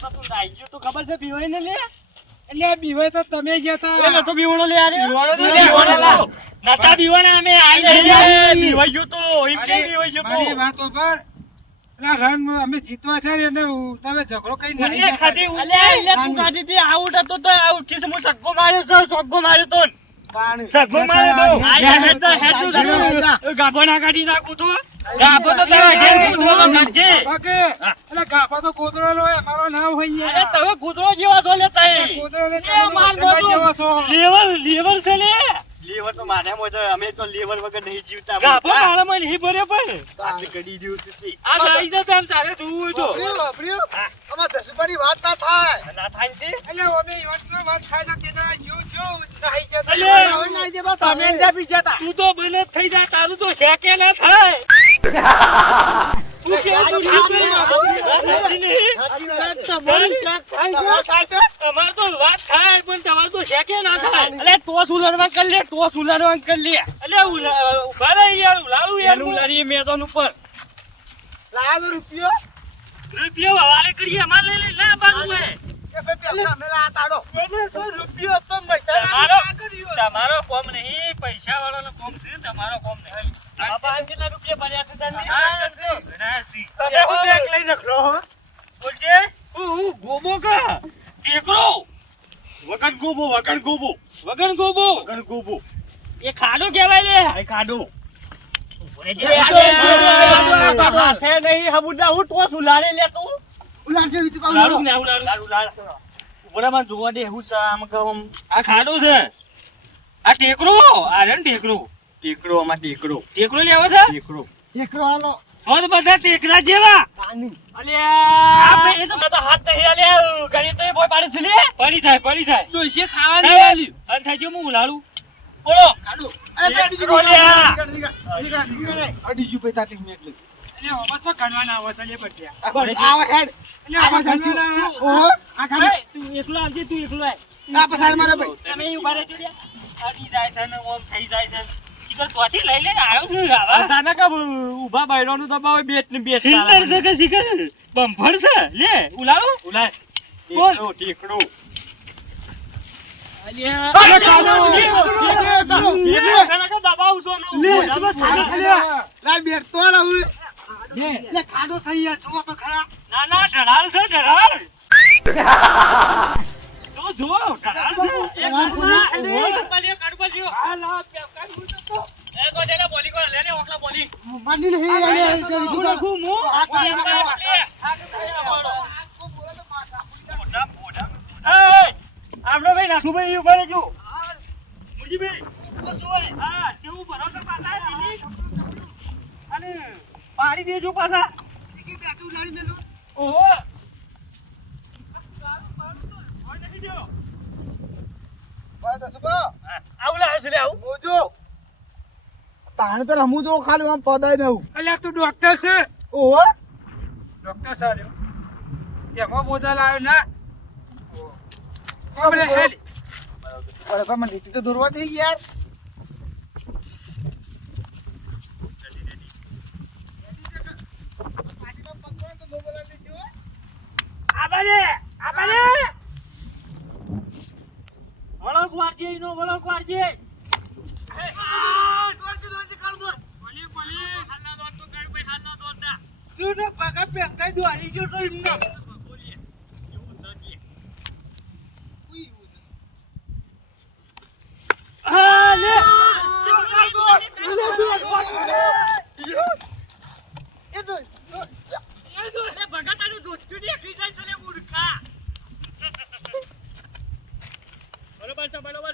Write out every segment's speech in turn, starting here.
તો તું નાઈ ગયો તો ખબર છે પીવાય ને લે એટલે બીવાય તો તમે જતા એ નતો બીવણો લે આરે બીવાણો તો બીવણો લા. નતા બીવાના અમે આઈ એ ગયા. બીવાઈ ગયો તો એમ કે બીવાઈ ગયો મારી તો વાતો પર રન અમે જીતવા છે એટલે તમે ઝઘડો કઈ ઉલ્લે ખાધી અલ્યા એટલે તું કાઢી હતી આઉટ હતો તો આઉટ કિસ હું સગ્ગો માર્યો છે સગ્ગો માર્યો તો સગો મારે તો આ હેડ હેડ ગાભો ના કાઢી નાખું તો ગાભો તો તારા ઘેર કૂતરો નાખજે. બાકી એટલે ગાભા તો કોતરો લો મારો નામ હોય અરે તમે કૂતરો જેવા છો લેતા કોતરો ને એ માર જેવા છો લેવર છે લે. લીવર તો મારે મોજ અમે તો લીવર વગર નહીં જીવતા ગાભો મારામાં નહીં ભર્યો પણ. આટલી કડી જેવું છે આ ગાઈ જતા આમ તારે જોવું હોય તો. ના થાય છે એટલે અમે યોજના વાત થાય તો તેના જો નહીં જતા અલ્યા, તમે ત્યાં બી જતા તું તો બને થઈ જા તારું તો શેકે ના થાય. તું કેવું તું નહીં તમારું શાક થાય છે? અમારે તો વાત થાય પણ તમારું તો શેકે ના થાય. અલે ટોસ ઉલાડવા કર લે ટોસ ઉલાડવા કર લે અલ્યા ઉભા રહે યાર, ઉલાળું યાર. એનું ઉલાડીએ મેદાન ઉપર રૂપિયો હવાલે કરીએ અમારે લઈ લઈ ના બાજુ હે. તમારો કોમ નહીં, પૈસા વાળાનો કોમ છે, તમારો કોમ નહીં. બાપા કેટલા રૂપિયા ભર્યા છે તને ગણાસી. તમે હું બેગ લઈ રખડો હો બોલજે. હું ગોબો કા ટેકરો વગન ગોબો વગન ગોબો. વગન ગોબો એ ખાડો કહેવાય લે. આઈ કાઢો ઉલાળું હાથે નહીં હબુડા હું ટોસ ઉલાડે લે તું ને ઉલાળું. બરાબર જોવા દે હું આમ કહું આ ખાડો છે, આ ટેકરો, આ રે ને ટેકરો. ટેકડો આમાં ટેકડો ટેકરો લેવો છે. ટેકડો સોદ બધા ટેકરા જેવા. અલ્યા એ તો હાથ નહીં અલ્યા ગણી તો બોય પાડે છે લે પડી થાય, પડી થાય. ડોશી ખાવાની આલ્યું અને થાય હું ઉલાળું. બોલો. ટેકડો લ્યા અડીશું પૈસા તીન મિનિટ લઈ એટલે આમાં તો ગણવાના આવે છે લે બટિયા આ એટલે આમાં ગણવાના એ, તું એકલો આવજે, તું એકલો આય. તમે અહીં ઉભા રહેજો લ્યા. અડી જાય છે ને ઓમ થઈ જાય છે. શીખર ચોથી લઈ લઈને આવ્યો છું આવા. અચાનક ઉભા બાયડોનું દબાવે બેટ ને બેટ ફિલ્ટર છે કે શીખર બમ્ફર છે. લે ઉલાળું. ઉલાય બોલ. ટેકડો અલ્યા. દબાવું છો ખાડો સહી જુઓ તો ખરા ના ના ઢળાલ છે, ઢળાલ. જો ઢળાલ છે. આ લા કાઢવું તો એ તો જરા બોલી કોણ લે લે ઓકલા બોલી. હું રાખું હું આપણો ભાઈ નાથુભાઈ ઉભા રહેજો. મુરજીભાઈ હા કેવું ભરો તો પાછા દિલ્હી અને પાડી દેજો પાછા. ઓહો આવું લાવે છે લે આવું તાણે તો રમું જો ખાલી આમ પદાય દઉં અલ્યા તું ડોક્ટર છે ઓહો ડોક્ટર સાહેબ તેમાં મોજા લાવ્યો ના સાંભળે હેડ બરાબર મને લીટી તો દોરવા દે યાર આબાને વળોક વારજે નો વળોક વારજે. તું તો પગા પેંકાઈ દોરી ગયો તો એમને હા લે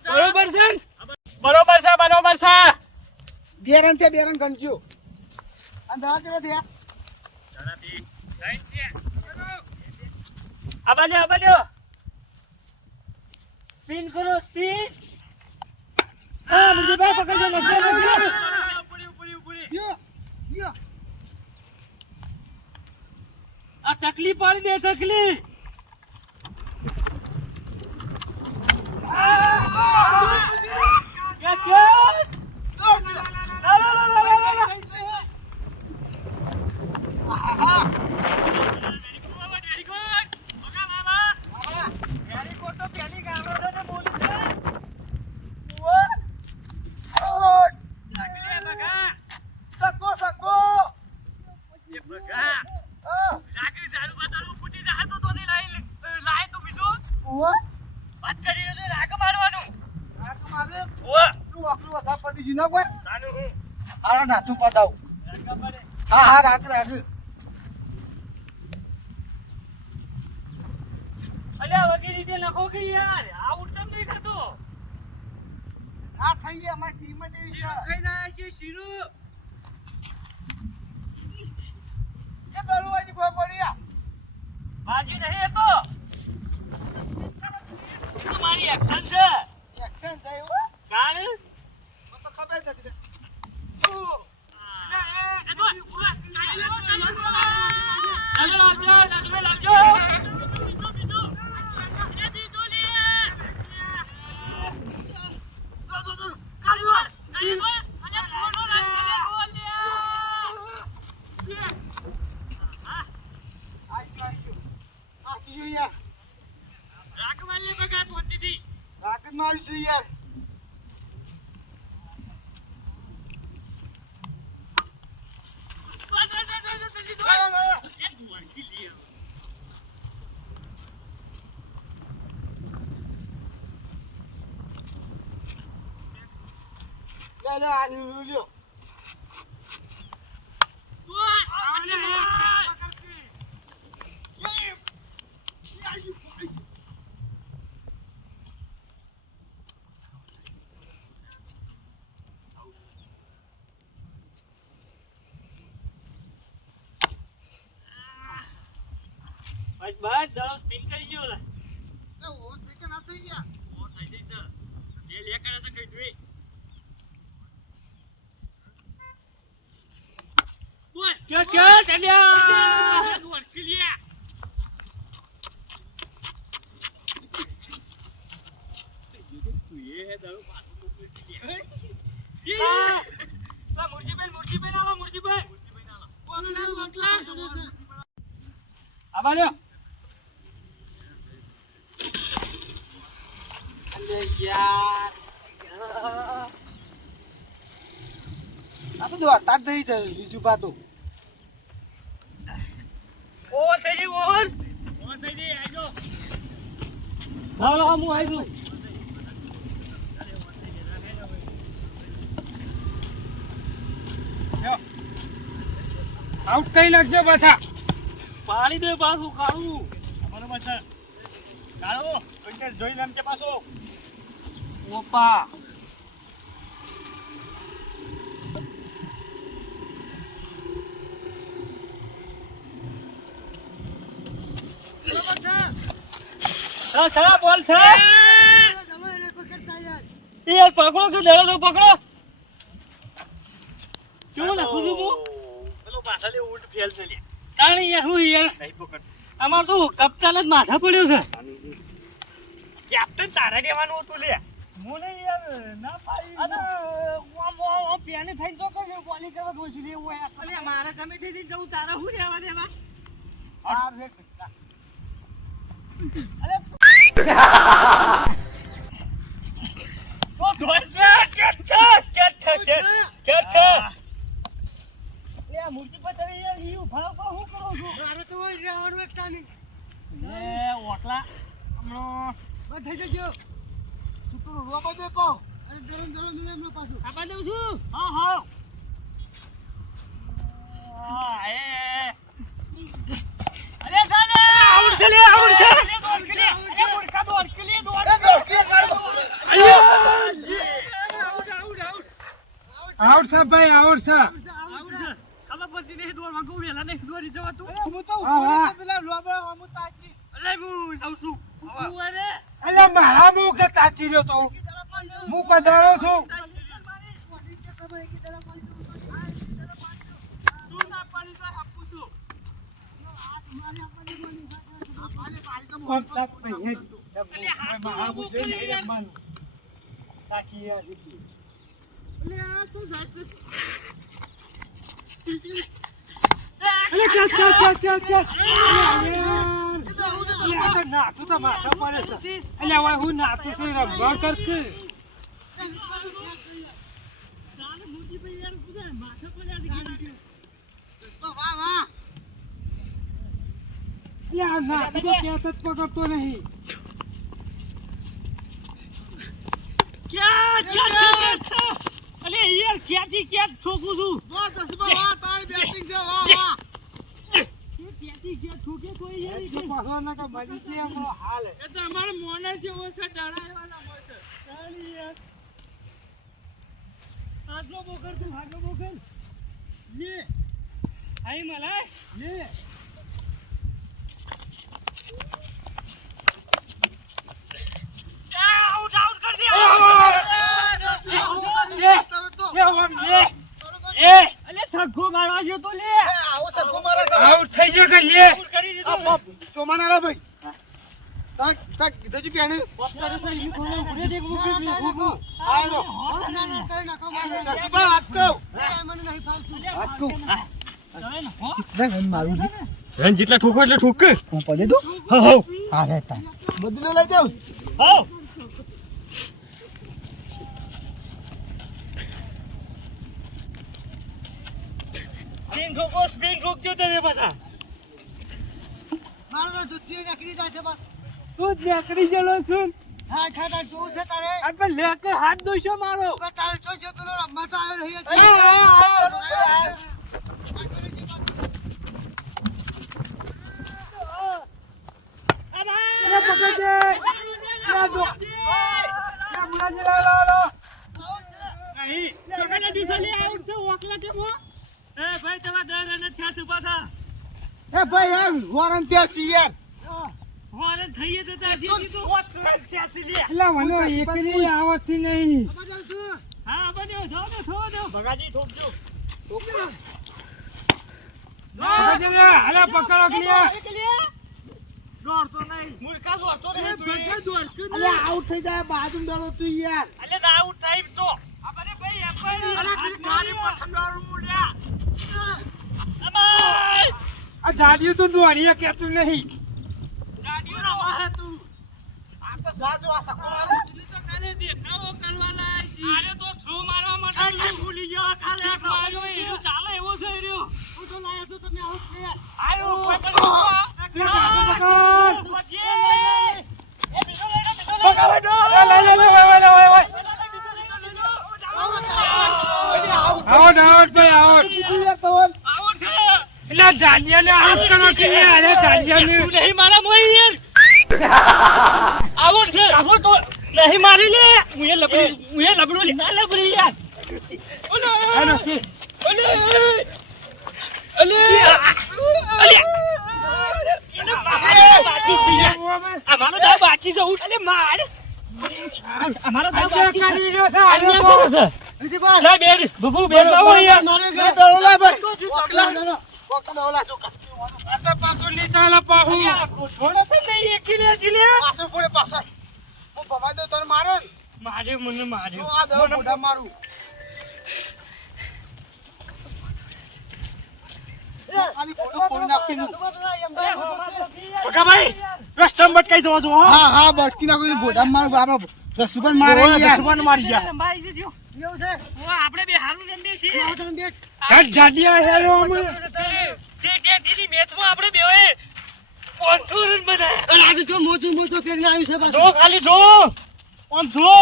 બરોબર છે ને? બરોબર છે બેરન છે બેરન ગણજો અને દવા કેવા થયા આબાને સ્પિન કરો સ્પિન. હા મુરજીભાઈ પકડજો લગજો. આ તકલીફ પાડી દે તકલીફ. ન કોઈ તાનું હું હારા નાથું પતાવ ખબર હે હા રાખ અલ્યા વગી રીતે લખો કે યાર આ ઉત્તમ નહીં થતો આ થઈ ગયા અમારી ટીમ જ એવી છે કઈ ના છે શીરો કે દરવાજી કોઈ પડી બાજી નહીં એ તો મારી એક્શન છે એક્શન થયું કાન મને તો ખબર જ નથી રાકેટ મારું છું યાર લે આ લ્યો બસ દડો સ્પિન કરી ગયો લે તો ઓ થઈ કે ના થઈ ગયા ઓ થઈ જઈ છે એ લે કરે છે કઈ જોઈ ઓય ચલ ચલ્યા તું અટકી લે તું એ દડો પાછો મોકલી દે લા મુરજીભાઈ આવો મુરજીભાઈ આવા લ્યો અલે યાર આ તો દોડતા જ થઈ જાય બીજું પાતું ઓવર થઈ ગઈ ઓવર થઈ ગઈ આજો હા હું આવી છું આઉટ કઈ લાગજો પાછા પાડી દે પાછું કાળું બરોબર છે કાળું વિકેટ જોઈ લેમ કે પાછો ઓપા ખરા બોલ છે યાર પકડો કે દડો તો પકડો શું નાખું છું તું પેલો પાછળ ઊંટ ફેલ છે લે તાણી યાર હું યાર નહીં પકડ અમાર તો કપ્તાન જ માથા પડ્યો છે કેપ્ટન તારે દેવાનું હતું લે મને યાર ના પાડી અને ઓમ પેને થઈને તો કઈ બોલિંગ કરવા દોશી દે હું અરે મારા કમિટી થી જવું તારા હું રહેવા દેવા આ રે તો ધોસે કે છે લે મૂર્તિ પર તમે યાર ઈ ઉભા ઉભા હું કરો છો મારે તો હોય રહેવાનું એક તાની એ ઓટલા હમણો બસ થઈ જજો સુતો રોબો દે પો અને ગરમ મિલે એમનો પાછું કાપા દઉં છું હા હા એ અરે ગાલે આઉટ છે લે આઉટ છે અરે મુડકા દોડ કે લે દોડ કે કાઢો આઉટ છે ભાઈ આઉટ છે ખબર પડતી નહીં દોડ માંગુ વેલા નહીં દોડી જવા તું હું તો હા. પેલા લોબડા હમુ તાજી અરે હું જાઉં છું તું અરે અલ્યા મારા મું કે તાચી રહ્યો તો હું કદાળો છું તું ના પાડી તો આપું છું કોન્ટ્રાક્ટ પૈયે મારા મું જોઈ નહીં રમવાનું તાચી આ જીતી અલે આ શું જાય છે નાચું તો માથા પડે છે એટલે હવે હું નાચું છું રમવા કરતી તારે મોટી ભાઈ યાર કુદા માથા પર યાર દીકરી વાહ વાહ એટલે આ નાચું તો ક્યાં જ પકડતો નહીં ક્યાં ક્યાં અલે યાર ક્યાંથી ક્યાં ઠોકું છું વાહ દસમા વાહ તારી બેટિંગ છે વાહ વાહ ક્યાંથી ક્યાં ઠોકે કોઈ યાર તો પાછો ના કે મરી છે એમનો હાલ એ તો અમારે મોને છે ઓછા ડરાયવાના હોય છે ચાલી યાર આટલો બોકર તું આગળ બોકર લે આઈ મલાય લે આઉટ આઉટ કર દે અલે થક્કો મારવા ગયો તો લે આવો સરખો મારે આઉટ થઈ ગયો કે લે આઉટ કરી દીધો સોમાના ભાઈ તક તક કીધું પેણી હાલો સરખુભાઈ વાત કહો રન જેટલા ઠોકો એટલે ઠોક હું પડે દો હા હા હા રહેતા બદલો લઈ જાઉં હાઉ સ્પિન ઠોકજો તમે પાછા મારો દુધી નકરી જાય છે બસ તું જ નીકળી ગયેલો છું હા છાતા જોઉં છે તારે આપણે લેકે હાથ દોશો મારો તારે છો છે પેલો રમવા તો આવ્યો નહીં એને પકડ દે ના દો ના મુલાજી લા નહીં છોકરાને દિશાલી આઉટ છે ઓકલા કેમ હો એ ભાઈ તમારા દર અને થયા છે પાછા એ ભાઈ એમ વોરંટ ત્યાં છે યાર હોરન થઈએ તો તાજી દીધું થયા છે લે એટલે મને એકલી આવતી નહીં હા બન્યો જાવ દે થો દે બગાજી ઠોકજો પકડ દે અલા પકડો ક્લિયર દોડતો નહીં મુરકા દોડતો નહીં તું અલે આઉટ થઈ જાય બાજુ ડરો તું યાર અલે ના આઉટ થાય તો અરે ભાઈ એમ મારી પસંદ મુલ્યા અમાય આ જાડિયું તો દોડીએ કેતું નહીં ગાડીઓ ના વાહે તું આ તો જાજો આ સકો વાળો તો કાલે દેખાવો કરવાના છે આલે તો થ્રો મારવા માટે ભૂલી ગયો કાલે એક માર્યો એનું ચાલે એવો છે એર્યો હું તો લાયા છો તમે આઉટ થયા આયો કોઈ પકડ આઉટ આઉટ ભાઈ આઉટ એટલે જાડિયાને આઉટ કરો ક્લિયર અરે જાડિયાને નહીં મારા મોઈ યાર આવો છે આવો તો નહીં મારી લે હું એ લબડું લે લબડી યાર ઓલે ઓલે ઓલે ઓલે બાકી છે યાર અમારો દા બાકી છે ઉઠ લે માર અમારો દા બાકી કરી રહ્યો છે આ કરો છે બીજી બાર લે બેડ બબુ બેડ લાવો યાર મારે ગયો દરો લે ભાઈ ઓકલા ઓકલા ઓલા જો આ તો પાછું નહીં ચાલે પાહુ છોડે તો નહીં એકી લે જી લે પાછો પડે પાછો હું ભમાઈ દઉં તને મારો ને મારે મને મારે જો આ દરો મોઢા મારું આની ફોટો ફોડી નાખીને પકા ભાઈ રસ્તા બટકાઈ જવા જો હા હા બટકી નાખો બોડા મારું બાબા રસુભાઈ મારે યાર સુભાન મારી ગયા એવું છે ઓ આપણે બે હારું રમીએ છીએ આવો તમે દેખ આ જાડિયા હેરો જે ટેટીની મેચમાં આપણે બેઓએ 500 રન બનાયા અને આજે જો મોચું મોચું કરીને આવ્યું છે જો પાછું ખાલી જો આમ જો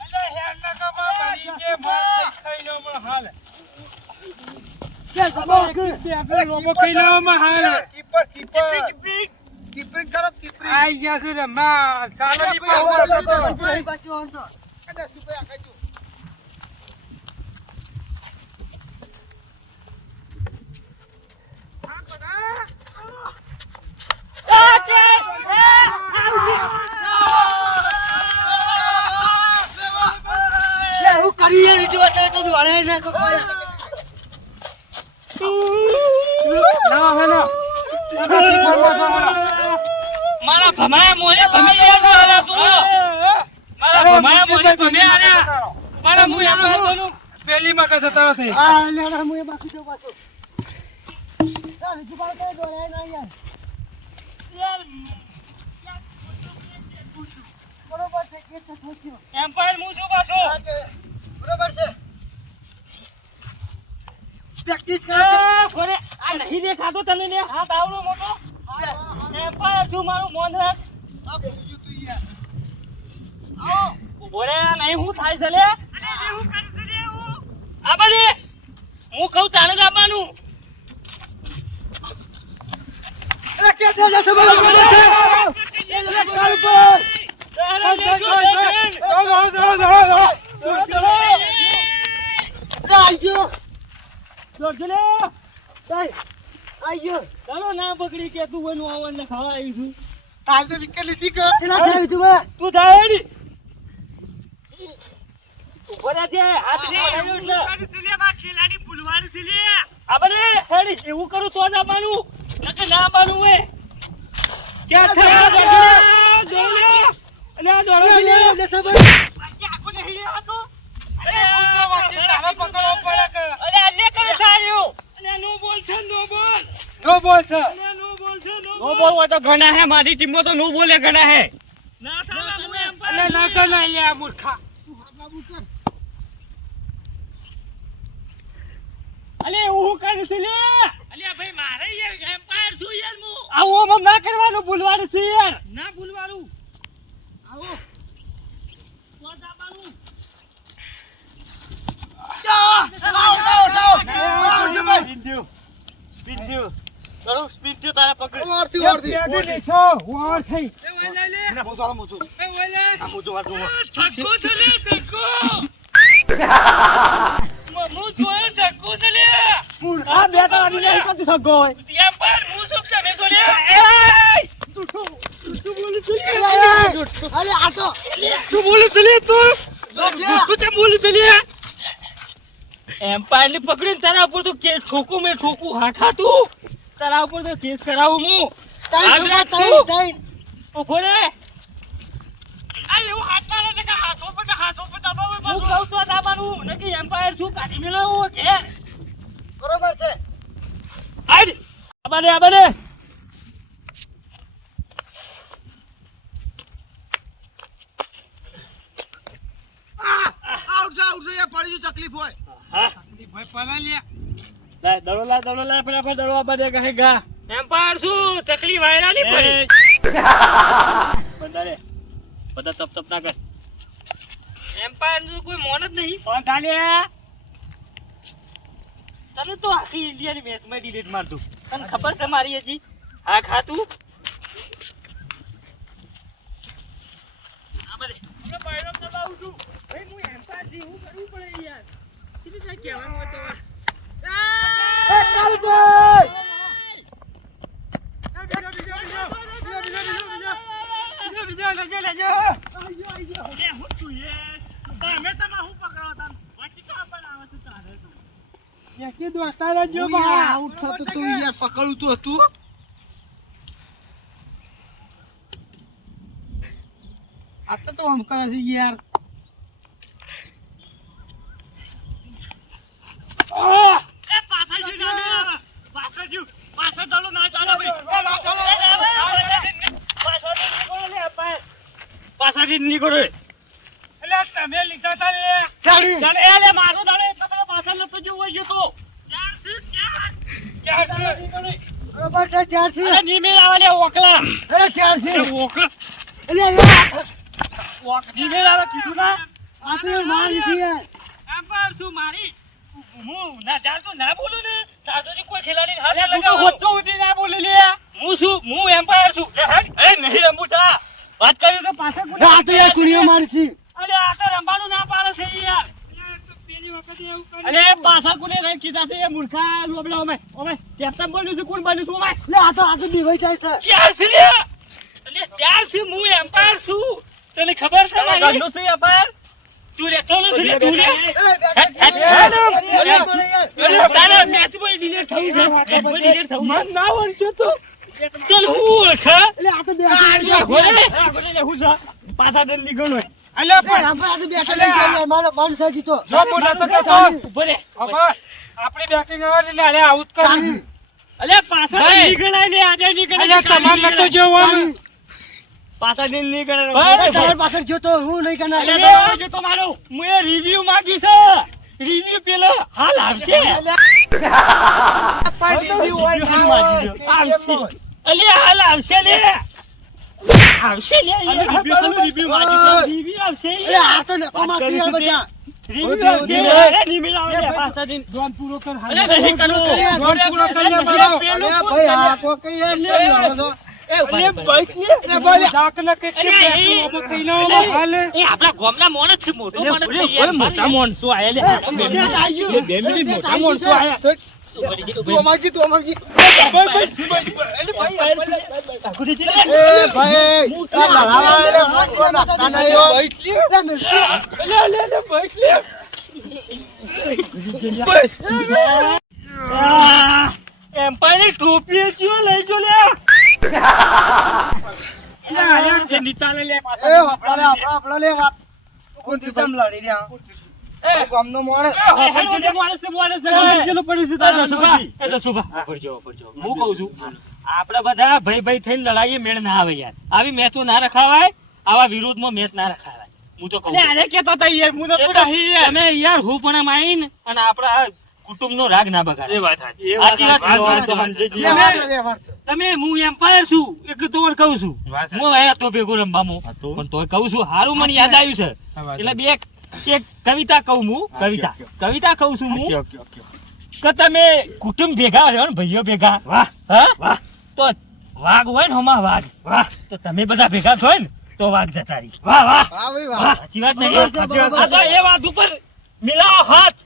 એટલે હેર નકામાં બની કે મોર ખાઈ લો મને હાલ કે ખબર કે આપણે રોબો ખાઈ લો મને હાલ કીપર કીપર ટીપિક કીપર કરો કીપર આઈ ગયા છે રે માં ચાલો ની પાહુ પાછું હોતો અને સુપયા ખાજો હું કરીએ બીજું અત્યારે તો વળે ના કોઈ ના હેલો મારા ભમાયા મોને ભમે યાર તું મારા ભમાયા મોને ભમે આર્યા મારા મુયા પાડવાનું પેલી માં કસે તરત થઈ આ ના હું એ બાકી જો પાછો ચાલ બીજું કોઈ દોડાય ના યાર બરોબર છે કે છે પૂછ્યો એમ્પાયર હું છું પાછો બરોબર છે પ્રેક્ટિસ કરો ફોરે આ નહીં દેખાતો તને ને હાથ આવડો મોટો એમ્પાયર છું મારું મોન રાખ આ બોલ્યું તું યાર આવો ઉભો રે નહીં હું થાય છે લે અરે હું કરી છે લે હું આબા દે હું કહું તારે જ આપવાનું એ કે દે જશે બોલો મને છે એ કાલ પર આયો આયો ચાલો ના પકડી કે તું બનવા આવવાને ખાવા આવી છું કાલ તો વિકેટ લીધી કે કેટલા થાય તું તું થાય ની ઉપર છે હાથ ને એટલે ખેલાડી ભૂલવાની છે લે આપણે હેડી એવું કરું તો ના માનું નકે ના માનું હે ક્યાં છે દોડે અલે દોડો લે જશે ભાઈ આખો નહીં લેવાતો અરે વચ્ચે તારે પકડવો પડે કે અલે અલે કરે સારું અલે નો બોલ છે નો બોલ નો બોલ છે અલે નો બોલ છે નો નો બોલ હોય તો ઘણા હે મારી ટીમમાં તો નો બોલે ઘણા હે ના થાલા હું એમ અને ના કર ના લે મૂર્ખા અલે હું કરે છે લે અલે ભાઈ મારે યાર એમ્પાયર છું યાર હું આવું મમ ના કરવાનું ભૂલવાનું છે યાર ના ભૂલવાનું આવો તો દાબાનું સ્પીડ થયો તારા પગ ઓરથી ઓરથી બેઠી લીધો વાર થઈ છક્કો ચલે છક્કો મમુ જોયો છક્કો ચલે આ બેટા આની નહીં કરતી સગો હોય એમ્પાયર હું શું તમે જોડે અરે આ તો તું બોલે છે લે તું તું તે બોલે છે લે એમ્પાયર ને પકડીને તારા ઉપર તો કેસ ઠોકું મેં ઠોકું હા ખાતું તારા ઉપર તો કેસ કરાવું હું તાઈ ઉભો રે આ એવું હાથ મારે છે કે હાથો પર દબાવે હું કહું તો દાબાનું નકી એમ્પાયર છું કાઢી મેળવું કે બરોબર છે આજ આબાને આઉટ છે યાર પડી જો તકલીફ હોય ભાઈ પલા લે લાય દડો લાય ફટાફટ દડો આ બધે કહે ગા એમ્પાયર છું તકલીફ વાયરા ની પડી બધા ચપ ચપ ના કર એમ્પાયર નું કોઈ મોન જ નહીં ફોન ખાલી તને તો આખી ઇન્ડિયાની મેચમાં ડિલીટ માર દઉં તને ખબર છે મારી હજી હા ખાતું આપણે બાયરો દબાવું છું ભાઈ હું એમ્પાયર થી હું કરવું પડે યાર કીધું કઈ કહેવાનું હોય તો વાત એ કાલભાઈ કીધું તારા જો આઉટ થતો તો યાર પકડું તો હતું આ તો હમકા નથી યાર એ પાછળ જો પાછળ દડો ના ચાલે ભાઈ પાછળથી નીકળો એટલે તમે લીધા તા લે ચાલી ચાલ એ લે મારો દાડો એટલે પેલો પાછળ નતો જો હોય તો 4 છે બરોબર છે 4 છે અરે નીમેલ આવે લે ઓકલા અરે 4 છે ઓકલા એટલે નીમેલ આવે કીધું ના આ તો મારી છે યાર એમ્પાયર છું મારી હું ના ચાલતો ના બોલું ને ચાલતો કોઈ ખેલાડી હાથ તું તો લગાવો હોતો ઉધી ના બોલે લે હું એમ્પાયર છું એ નહીં રમુટા વાત કરી તો પાછળ કોણ આ તો યાર કુણીઓ મારી છે અરે આ તો રમવાનું ના પાડે છે યાર પેલી વખત એવું કરી અરે પાછળ કોને રહી કીધા છે એ મૂર્ખા લોબડા ઓમે કેપ્ટન બોલ્યું છે કોણ બોલ્યું છે ઓમે લે આ તો બીવાઈ જાય છે ચાર છે લે અલે ચાર છે હું એમ્પાયર છું તને ખબર છે મારી ઘરનું છે અપાર તું રે તું રે તું રે તારા મેચ બોય ડિલીટ થયું છે મેચ બોય ડિલીટ થયું મન ના વળશે તો ચલ હું ઓળખા એટલે આ તો બે ઘોડે ગોલે હું છે પાછા દન નીકળો અલ્યા પણ આપણે આ તો બેઠા લઈ જાય મારો મન સાજી તો જો બોલા તો કે ઉભો રે હવે આપણી બેટિંગ આવે એટલે અરે આઉટ કરી અલે પાછા ભાઈ. નીકળાય ને આજે નીકળાય અલ્યા તમારે નતો જોવાનું પાછા દિન નીકળે તાર પાછળ જો તો હું નહીં કરનાર અલે જો તમારો હું એ રિવ્યુ માંગ્યું છે રિવ્યુ પેલો હાલ આવશે અલે હાલ આવશે લે આવશે લે રિવ્યુ માંગ્યું રિવ્યુ આવશે એટલે આ તો નકો માસી યાર બધા રીમી આવશે. અરે રીમી લાવે લે પાછળથી. ડોન પૂરો કર હાલ. અરે નહીં કરવું. ડોન પૂરો કરી લે મારો. પેલું અરે ભાઈ આ કોકઈ યાર લે લાવો છો એ ભાઈ બાઈક લે. અરે ભાઈ ડાક ને કે અરે એ- આમાં કઈ ના હાલ. એ આપણા ગામના માણસ છે, મોટો માણસ છે યાર. મોટા માણસો આયા લે. બે મિનિટ મોટા માણસો આયા. તું અમાજી એ ભાઈ એ ભાઈ આ લડાવા નાસ્તા નહીં એમ્પાયરની ટોપી છે લઈ જો લે. એ નીચાલે લે પાછા. એ આપડા લે વાત કોનથી કેમ લડી રહ્યા ગામનો મોણે આપડે બધા ભાઈ ભાઈ થઈને લડાઈએ મેળ ના આવે યાર. આવી મેચો ના રખાવાય, આવા વિરોધમાં મેચ ના રખાવાય. હું તો કહું છું. તમે યાર હું પણ આવીને અને આપડા કુટુંબનો રાગ ના બગાડે. સાચી વાત છે. તમે હું એમ્પાયર છું એક તો કહું છું. હું આયા તો ભેગો રમવામાં પણ તોય કહું છું હારું મને યાદ આવ્યું છે એટલે બે એક કવિતા કહું હું. કવિતા કહું છું હું કે તમે કુટુંબ ભેગા રહ્યો ને ભાઈઓ ભેગા. વાહ તો વાઘ હોય ને હમા વાઘ. વાહ તો તમે બધા ભેગા થયો ને તો વાઘ જતા રહી. વાહ વાહ વાહ ભાઈ વાહ સાચી વાત નહીં. આ તો એ વાત ઉપર મિલાવો હાથ